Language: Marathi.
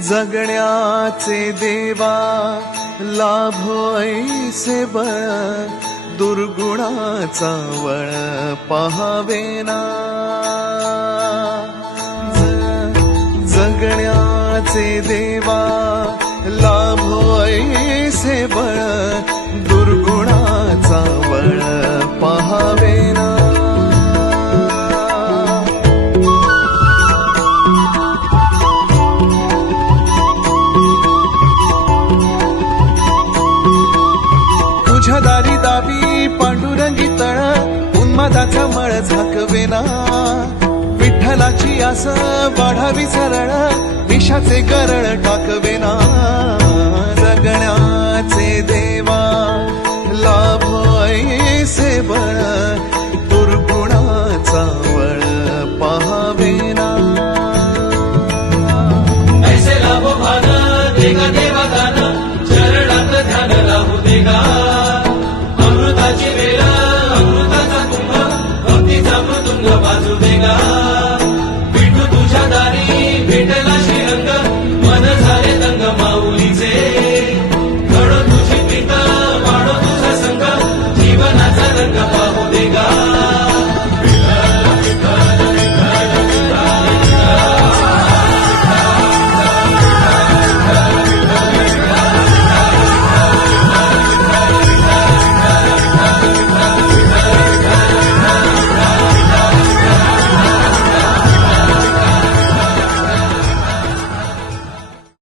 जगण्याचे देवा लाभो ऐसे बळ दुर्गुणाचा वळ पहावेना ज- जगण्याचे देवा लाभो ऐसे बळ उन्मादाचा मळ झाकवेना. विठ्ठलाची आस वाढावी सरळ विषाचे गरळ टाकवेना. जगण्याचे देवा लाभ ऐसे बळ दुर्गुणाचा वळ पाहावेना. ऐसे लाभो भाग